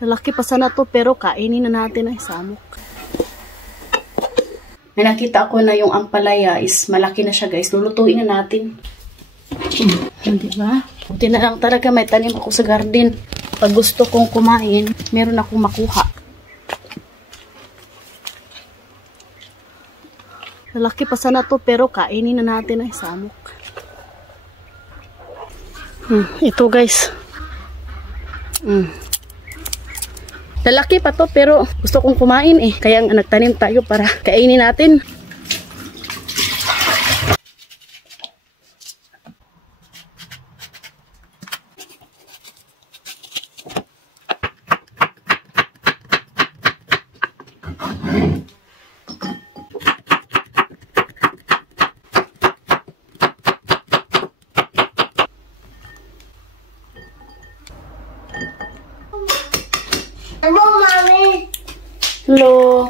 Lalaki pa sana to pero kainin na natin ay samok. May nakita ako na yung ampalaya is malaki na siya guys. Lulutuin na natin. Hindi ba? Buti na lang talaga may tanim ako sa garden. Pag gusto kong kumain, meron akong makuha. Lalaki pa sana to pero kainin na natin ay samok. Ito guys. Lalaki pa to pero gusto kong kumain eh. Kaya nagtanim tayo para kainin natin. Hello, Mommy. Hello.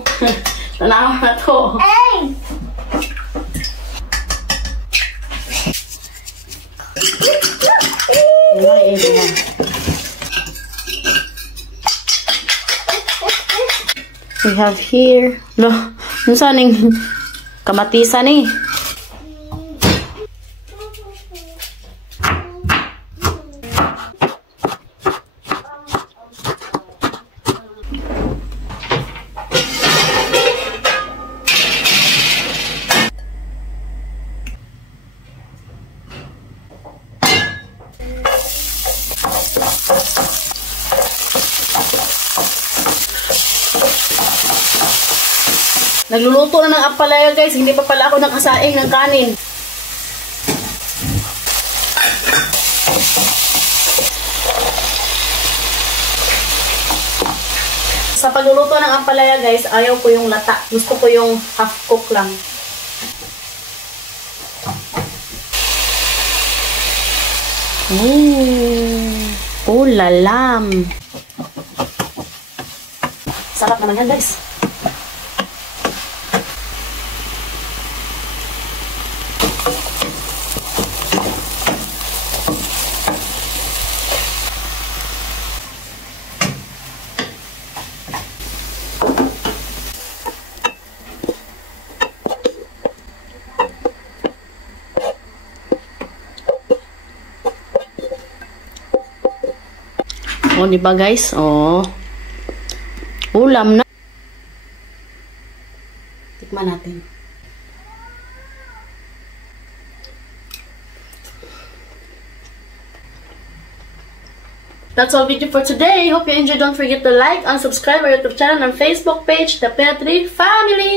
Tanaw na to. Hey! We have here. Lo, saan yung kamatisan eh? Nagluluto na ng ampalaya guys, hindi pa pala ako nakasaing ng kanin. Sa pagluluto ng ampalaya guys, ayaw ko yung lata. Gusto ko yung half cook lang. Oh, lalam. Sarap naman yan guys. Oh, di ba guys? Oh. Ulam na. Tikman natin. That's all video for today. Hope you enjoyed. Don't forget to like and subscribe our YouTube channel and Facebook page, The Petri Family.